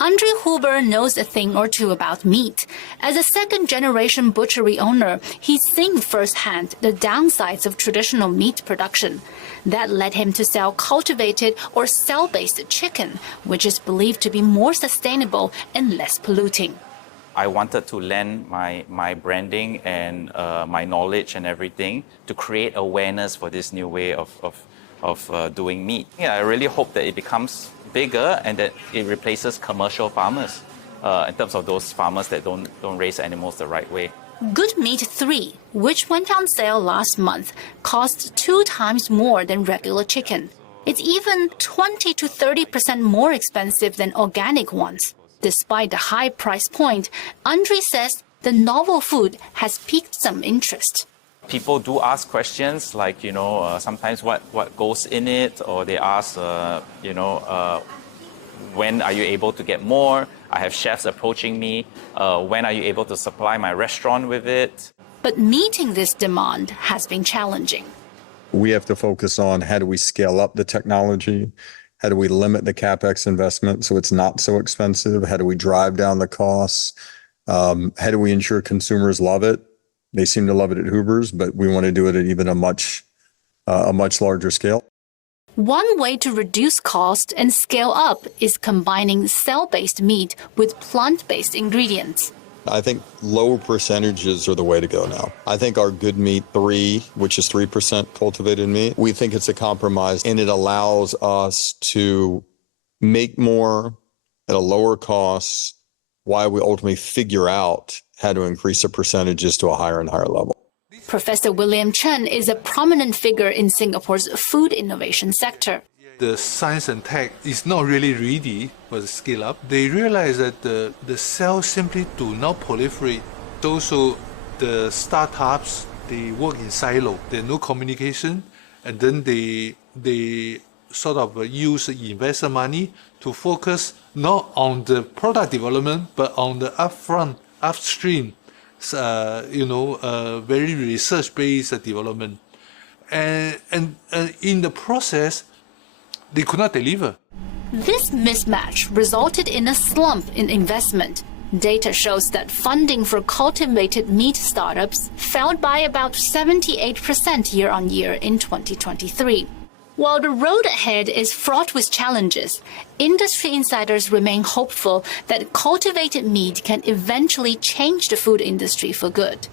Andre Huber knows a thing or two about meat. As a second-generation butchery owner, he's seen firsthand the downsides of traditional meat production. That led him to sell cultivated or cell-based chicken, which is believed to be more sustainable and less polluting. I wanted to lend my branding and my knowledge and everything to create awareness for this new way of doing meat. Yeah, I really hope that it becomes bigger and that it replaces commercial farmers in terms of those farmers that don't raise animals the right way. Good Meat 3, which went on sale last month, costs 2 times more than regular chicken. It's even 20 to 30% more expensive than organic ones. Despite the high price point, Andre says the novel food has piqued some interest. People do ask questions like, sometimes what goes in it, or they ask, when are you able to get more? I have chefs approaching me. When are you able to supply my restaurant with it? But meeting this demand has been challenging. We have to focus on how do we scale up the technology? How do we limit the CapEx investment so it's not so expensive? How do we drive down the costs? How do we ensure consumers love it? They seem to love it at Huber's, but we want to do it at even a much larger scale. One way to reduce cost and scale up is combining cell-based meat with plant-based ingredients. I think low percentages are the way to go now. I think our Good Meat 3, which is 3% cultivated meat, we think it's a compromise, and it allows us to make more at a lower cost while we ultimately figure out how to increase the percentages to a higher and higher level. Professor William Chen is a prominent figure in Singapore's food innovation sector. The science and tech is not really ready for the scale up. They realize that the cells simply do not proliferate. Also, the startups, they work in silo. There's no communication, and then they sort of use investor money to focus not on the product development, but on the upstream, very research-based development. And in the process, they could not deliver. This mismatch resulted in a slump in investment. Data shows that funding for cultivated meat startups fell by about 78% year-on-year in 2023. While the road ahead is fraught with challenges, industry insiders remain hopeful that cultivated meat can eventually change the food industry for good.